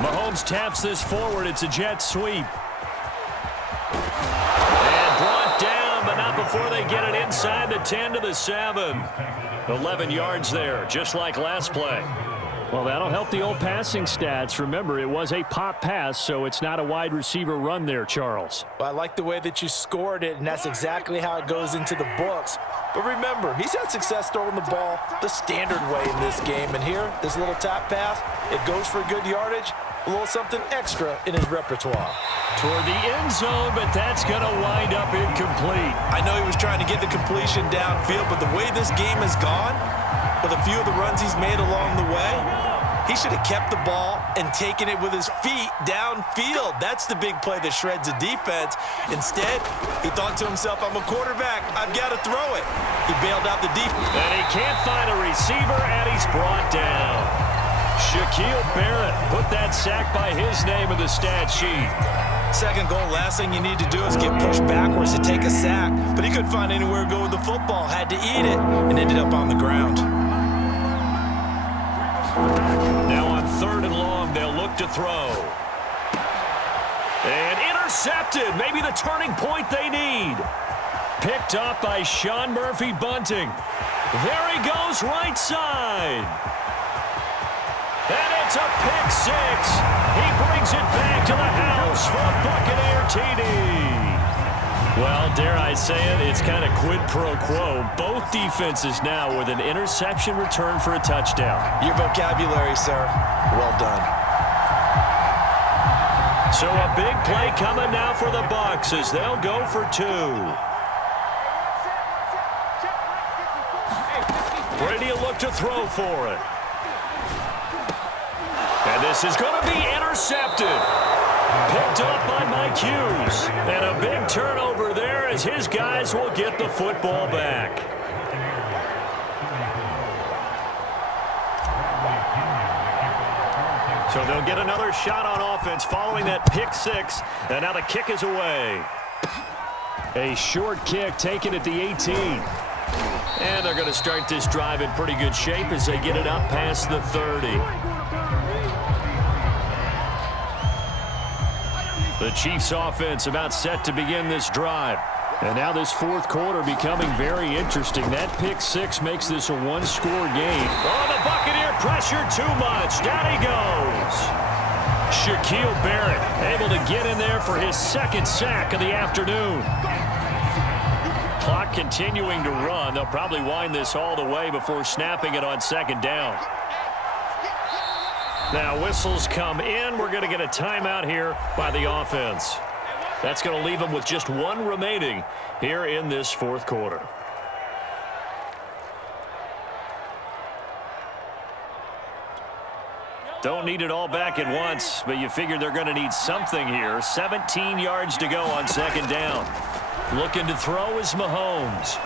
Mahomes taps this forward. It's a jet sweep. And brought down, but not before they get it inside the 10 to the 7. 11 yards there, just like last play. Well, that'll help the old passing stats. Remember, it was a pop pass, so it's not a wide receiver run there, Charles. Well, I like the way that you scored it, and that's exactly how it goes into the books. But remember, he's had success throwing the ball the standard way in this game. And here, this little tap pass, it goes for good yardage, a little something extra in his repertoire. Toward the end zone, but that's going to wind up incomplete. I know he was trying to get the completion downfield, but the way this game has gone, with a few of the runs he's made along the way, he should have kept the ball and taken it with his feet downfield. That's the big play that shreds the defense. Instead, he thought to himself, I'm a quarterback, I've got to throw it. He bailed out the defense. And he can't find a receiver, and he's brought down. Shaquille Barrett put that sack by his name in the stat sheet. Second goal, last thing you need to do is get pushed backwards to take a sack. But he couldn't find anywhere to go with the football, had to eat it, and ended up on the ground. Now on 3rd and long, they'll look to throw. And intercepted, maybe the turning point they need. Picked up by Sean Murphy-Bunting. There he goes, right side. And it's a pick 6. He brings it back to the house for a Buccaneer TD. Well, dare I say it, it's kind of quid pro quo. Both defenses now with an interception return for a touchdown. Your vocabulary, sir. Well done. So a big play coming now for the Bucs as they'll go for 2. Brady will look to throw for it. And this is going to be intercepted. Picked up by Mike Hughes. And a big turnover there as his guys will get the football back. So they'll get another shot on offense following that pick 6. And now the kick is away. A short kick taken at the 18. And they're going to start this drive in pretty good shape as they get it up past the 30. The Chiefs offense about set to begin this drive. And now this 4th quarter becoming very interesting. That pick 6 makes this a 1-score game. Oh, the Buccaneer pressure too much. Down he goes. Shaquille Barrett able to get in there for his 2nd sack of the afternoon. Clock continuing to run. They'll probably wind this all the way before snapping it on 2nd down. Now whistles come in. We're going to get a timeout here by the offense. That's going to leave them with just 1 remaining here in this 4th quarter. Don't need it all back at once, but you figure they're going to need something here. 17 yards to go on 2nd down. Looking to throw is Mahomes.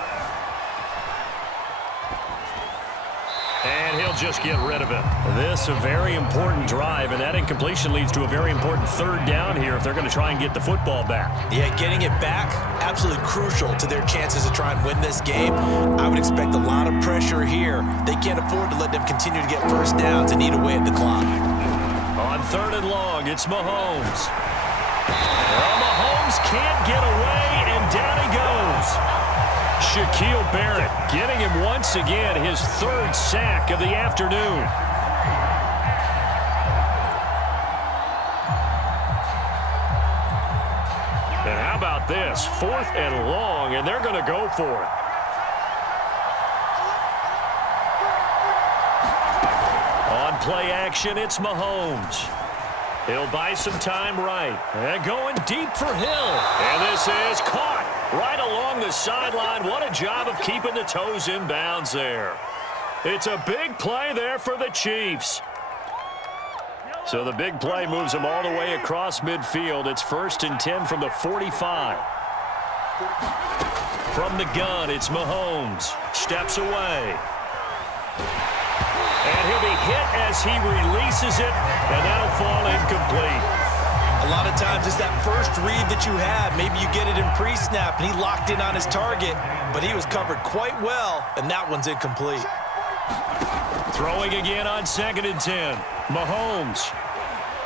And he'll just get rid of it. This a very important drive, and that incompletion leads to a very important 3rd down here if they're going to try and get the football back. Yeah, getting it back, absolutely crucial to their chances to try and win this game. I would expect a lot of pressure here. They can't afford to let them continue to get 1st downs and eat away at the clock. On 3rd and long, it's Mahomes. Well, Mahomes can't get away, and down he goes. Shaquille Barrett getting him once again his 3rd sack of the afternoon. And how about this? 4th and long, and they're going to go for it. On play action, it's Mahomes. He'll buy some time right. And going deep for Hill. And this is caught right along the sideline. What a job of keeping the toes in bounds there. It's a big play there for the Chiefs. So the big play moves them all the way across midfield. It's 1st and 10 from the 45. From the gun, it's Mahomes. Steps away. And he'll be hit as he releases it, and that'll fall incomplete. A lot of times it's that first read that you have. Maybe you get it in pre-snap, and he locked in on his target, but he was covered quite well, and that one's incomplete. Throwing again on 2nd and 10. Mahomes.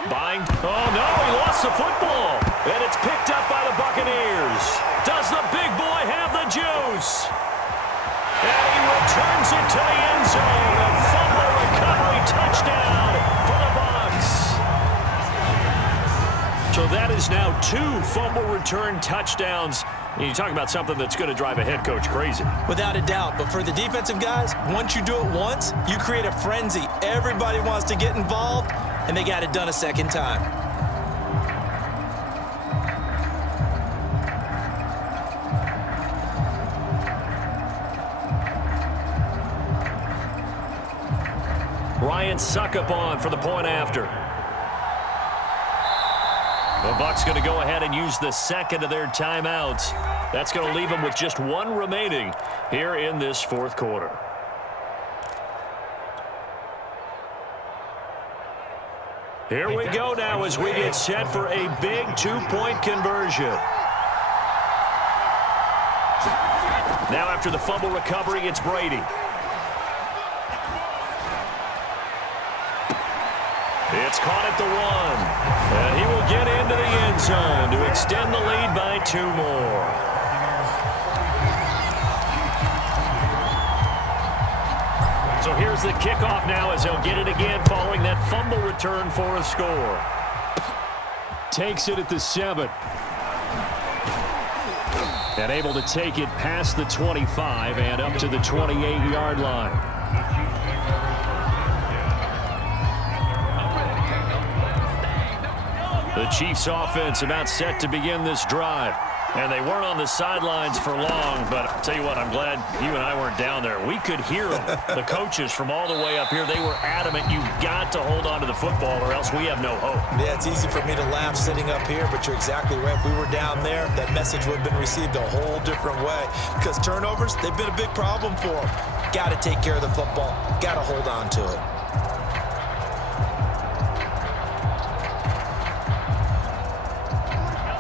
Buying. Oh, no, he lost the football. And it's picked up by the Buccaneers. Does the big boy have the juice? And he returns it to the end zone. A fumble recovery touchdown for the Bucs. So that is now 2 fumble return touchdowns. And you talk about something that's going to drive a head coach crazy. Without a doubt. But for the defensive guys, once you do it once, you create a frenzy. Everybody wants to get involved, and they got it done a second time. Ryan Suckup on for the point after. The Bucs going to go ahead and use the second of their timeouts. That's going to leave them with just 1 remaining here in this 4th quarter. Here we go now as we get set for a big 2-point conversion. Now after the fumble recovery, it's Brady. It's caught at the 1. And he will get into the end zone to extend the lead by 2 more. So here's the kickoff now as they'll get it again following that fumble return for a score. Takes it at the 7. And able to take it past the 25 and up to the 28-yard line. The Chiefs offense about set to begin this drive. And they weren't on the sidelines for long, but I'll tell you what, I'm glad you and I weren't down there. We could hear them. The coaches from all the way up here, they were adamant, you've got to hold on to the football or else we have no hope. Yeah, it's easy for me to laugh sitting up here, but you're exactly right. If we were down there, that message would have been received a whole different way. Because turnovers, they've been a big problem for them. Got to take care of the football. Got to hold on to it.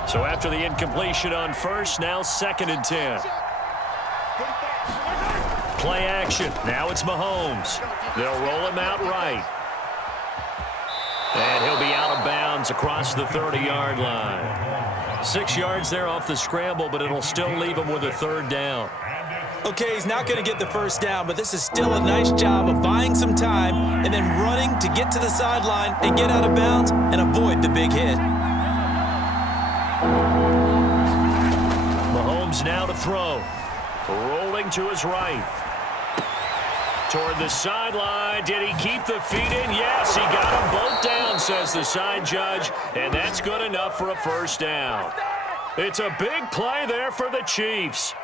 So after the incompletion on first, now 2nd and 10. Play action. Now it's Mahomes. They'll roll him out right. And he'll be out of bounds across the 30-yard line. 6 yards there off the scramble, but it'll still leave him with a 3rd down. Okay, he's not going to get the 1st down, but this is still a nice job of buying some time and then running to get to the sideline and get out of bounds and avoid the big hit. Mahomes now to throw. Rolling to his right. Toward the sideline. Did he keep the feet in? Yes, he got them both down, says the side judge. And that's good enough for a 1st down. It's a big play there for the Chiefs.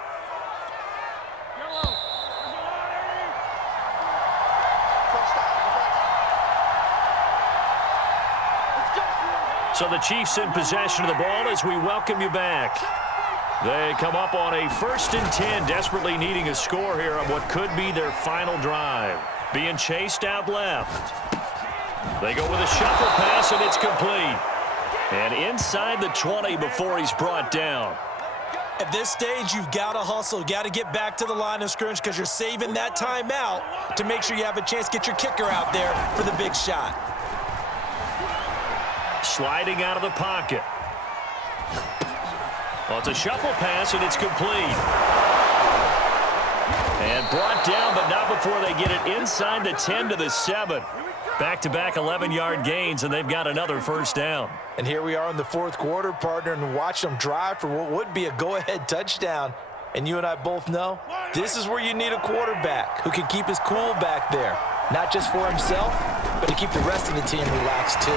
So the Chiefs in possession of the ball as we welcome you back. They come up on a 1st and 10, desperately needing a score here on what could be their final drive. Being chased out left. They go with a shuffle pass, and it's complete. And inside the 20 before he's brought down. At this stage, you've got to hustle. You've got to get back to the line of scrimmage because you're saving that timeout to make sure you have a chance to get your kicker out there for the big shot. Sliding out of the pocket. Well, it's a shuffle pass, and it's complete. And brought down, but not before they get it inside the 10 to the 7. Back-to-back 11-yard gains, and they've got another 1st down. And here we are in the 4th quarter, partner, and watch them drive for what would be a go-ahead touchdown. And you and I both know this is where you need a quarterback who can keep his cool back there. Not just for himself, but to keep the rest of the team relaxed, too.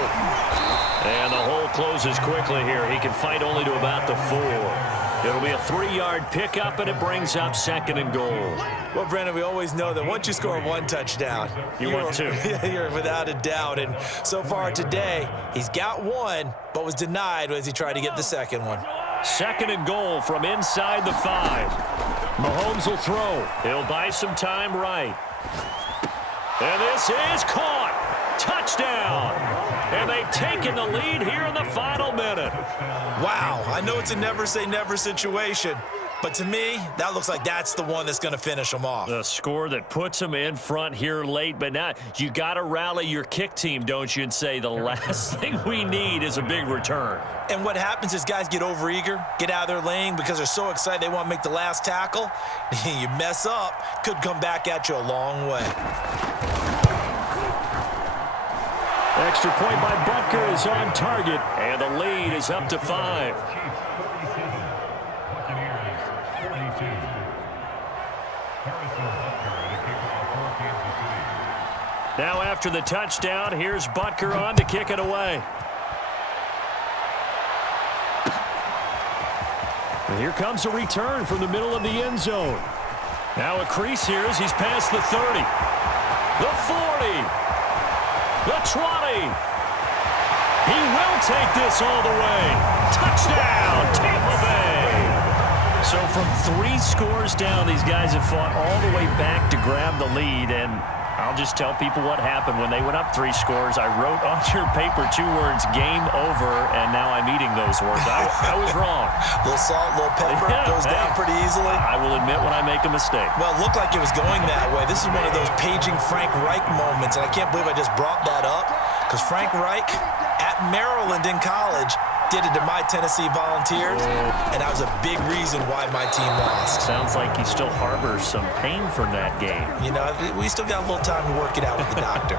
And the hole closes quickly here. He can fight only to about the 4. It'll be a 3-yard pickup, and it brings up 2nd and goal. Well, Brandon, we always know that once you score 1 touchdown, you want 2. You're without a doubt. And so far today, he's got 1, but was denied as he tried to get the 2nd one. 2nd and goal from inside the 5. Mahomes will throw. He'll buy some time right. And this is caught. Touchdown. And they've taken the lead here in the final minute. Wow, I know it's a never-say-never situation, But to me, that looks like that's the one that's going to finish them off. The score that puts them in front here late, but now you got to rally your kick team, don't you, and say the last thing we need is a big return. And what happens is guys get overeager, get out of their lane because they're so excited they want to make the last tackle. You mess up, could come back at you a long way. Extra point by Butker is on target, and the lead is up to 5. Now after the touchdown, here's Butker on to kick it away. And here comes a return from the middle of the end zone. Now a crease here as he's past the 30. The 40. The 20. He will take this all the way. Touchdown, Tampa Bay. So from 3 scores down, these guys have fought all the way back to grab the lead, and I'll just tell people what happened when they went up 3 scores. I wrote on your paper 2 words, game over, and now I'm eating those words. I was wrong. A little salt, a little pepper, goes down pretty easily. I will admit when I make a mistake. Well, it looked like it was going that way. This is one of those paging Frank Reich moments, and I can't believe I just brought that up, because Frank Reich at Maryland in college did it to my Tennessee Volunteers, and that was a big reason why my team lost. Sounds like he still harbors some pain from that game. You know, we still got a little time to work it out with the doctor.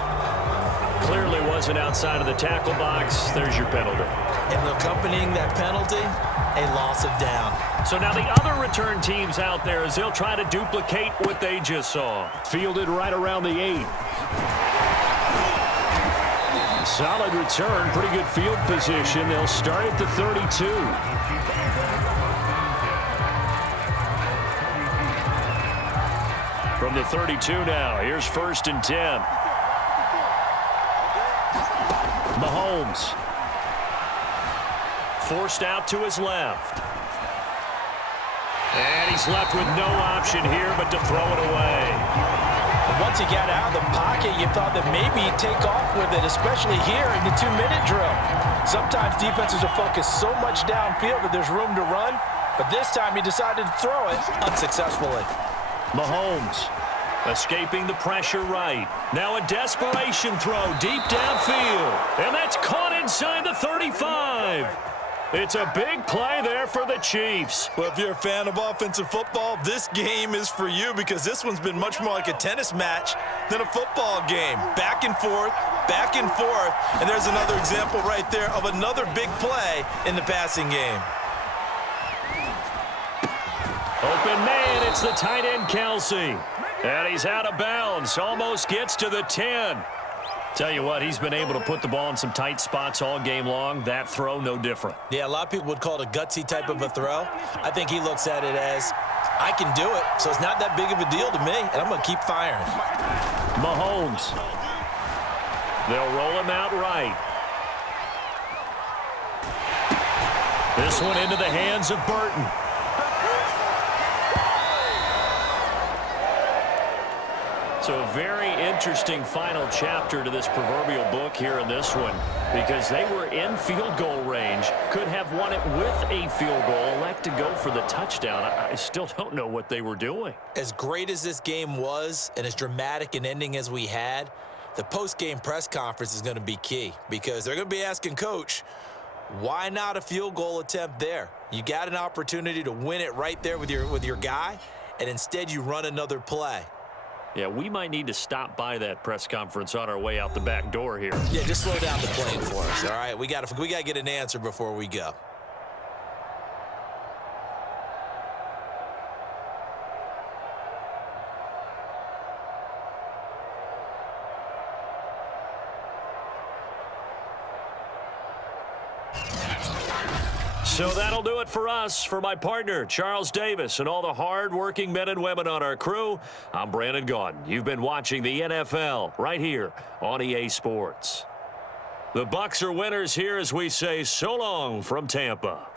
Clearly wasn't outside of the tackle box. There's your penalty. And accompanying that penalty, a loss of down. So now the other return teams out there as they'll try to duplicate what they just saw. Fielded right around the 8. Solid return, pretty good field position. They'll start at the 32. From the 32 now, here's 1st and 10. Mahomes. Forced out to his left. And he's left with no option here but to throw it away. Once he got out of the pocket, you thought that maybe he'd take off with it, especially here in the 2-minute drill. Sometimes defenses are focused so much downfield that there's room to run, but this time he decided to throw it unsuccessfully. Mahomes escaping the pressure right. Now a desperation throw deep downfield, and that's caught inside the 35. It's a big play there for the Chiefs. Well, if you're a fan of offensive football, this game is for you because this one's been much more like a tennis match than a football game. Back and forth, and there's another example right there of another big play in the passing game. Open man, it's the tight end, Kelsey. And he's out of bounds, almost gets to the 10. Tell you what, he's been able to put the ball in some tight spots all game long. That throw, no different. Yeah, a lot of people would call it a gutsy type of a throw. I think he looks at it as, I can do it, so it's not that big of a deal to me, and I'm going to keep firing. Mahomes. They'll roll him out right. This one into the hands of Burton. So a very interesting final chapter to this proverbial book here in this one, because they were in field goal range, could have won it with a field goal, elect to go for the touchdown. I still don't know what they were doing. As great as this game was and as dramatic an ending as we had, the post-game press conference is going to be key because they're going to be asking Coach, why not a field goal attempt there? You got an opportunity to win it right there with your guy, and instead you run another play. Yeah, we might need to stop by that press conference on our way out the back door here. Yeah, just slow down the plane for us, all right? We got to get an answer before we go. So that'll do it for us. For my partner, Charles Davis, and all the hard-working men and women on our crew, I'm Brandon Gaudin. You've been watching the NFL right here on EA Sports. The Bucs are winners here as we say so long from Tampa.